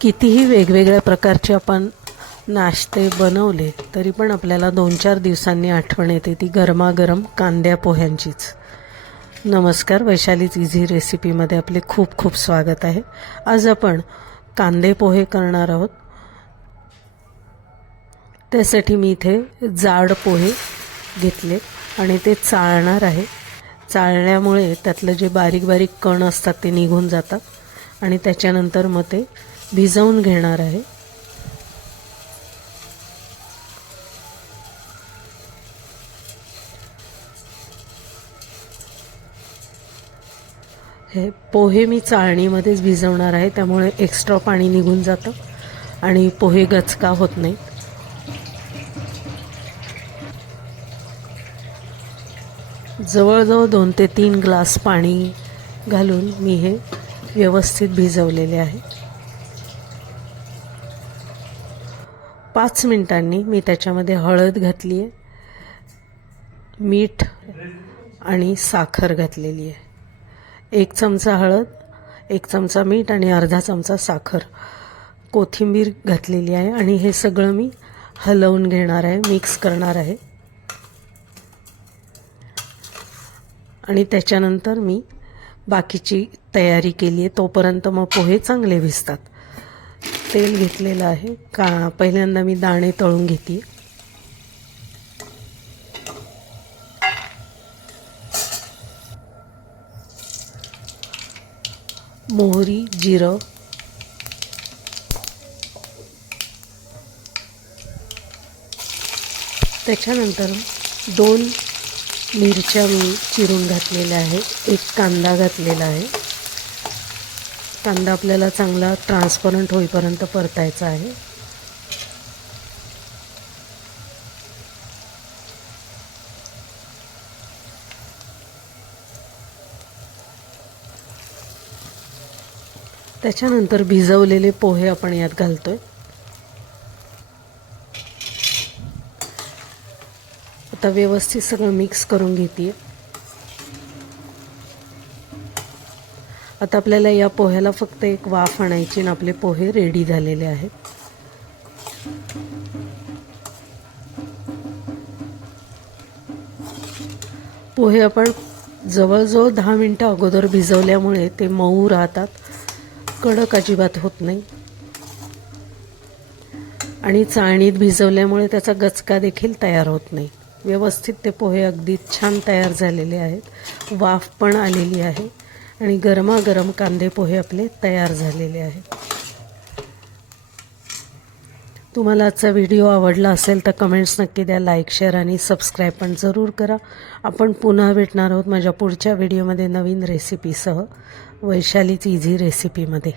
कितीही वेगवेगळ्या प्रकारचे आपण नाश्ते बनवले तरी पण आपल्याला 2-4 दिवसांनी आठवण येते ती गरमागरम कांद्या पोह्यांचीच. नमस्कार, वैशालीच इझी रेसिपीमध्ये आपले खूप खूप स्वागत आहे. आज आपण कांदे पोहे करणार आहोत. त्यासाठी मी इथे जाड पोहे घेतले आणि ते चाळणार आहे. चाळल्यामुळे त्यातलं जे बारीक बारीक कण असतात ते निघून जातात आणि त्याच्यानंतर मग ते भिजवून घेणार आहे. हे पोहे मी चाळणीमध्येच भिजवणार आहे, त्यामुळे एक्स्ट्रा पाणी निघून जातं आणि पोहे गचका होत नाही. जवळजवळ 2 ते 3 ग्लास पाणी घालून मी हे व्यवस्थित भिजवलेले आहे. 5 मिनिटांनी मी त्याच्यामध्ये हळद घातली आहे, मीठ आणि साखर घातलेली आहे. 1 चमचा हळद, 1 चमचा मीठ आणि अर्धा चमचा साखर, कोथिंबीर घातलेली आहे आणि हे सगळं मी हलवून घेणार आहे, मिक्स करणार आहे. आणि त्याच्यानंतर मी बाकीची तयारी केली आहे. तोपर्यंत मग पोहे चांगले भिजतात. तेल घेतलेलं आहे. पहिल्यांदा मी दाणे तळून घेते. मोहरी, जिरं, त्याच्यानंतर 2 मिरच्या मी चिरून घातलेल्या आहे. 1 कांदा घातलेला आहे. कांदा आपल्याला चांगला ट्रान्सपरंट होईपर्यंत परतायचा आहे. त्याच्यानंतर भिजवलेले पोहे आपण यात घालतोय. आता व्यवस्थित सगळं मिक्स करून घेते. आता आपल्याला या पोह्याला फक्त एक वाफ आणायची आणि आपले पोहे रेडी झालेले आहेत. पोहे आपण जवळजवळ 10 मिनिटं अगोदर भिजवल्यामुळे ते मऊ राहतात, कडक अजिबात होत नाही आणि चाळणीत भिजवल्यामुळे त्याचा गचका देखील तयार होत नाही. व्यवस्थित ते पोहे अगदी छान तयार झालेले आहेत. वाफ पण आलेली आहे आणि गरमागरम कांदे पोहे आपले तयार झालेले आहेत. तुम्हाला आजचा व्हिडिओ आवडला असेल तर कमेंट्स नक्की द्या, लाईक, शेअर आणि सबस्क्राईब पण जरूर करा. आपण पुन्हा भेटणार आहोत माझ्या पुढच्या व्हिडिओमध्ये नवीन रेसिपीसह, वैशालीच इझी रेसिपीमध्ये.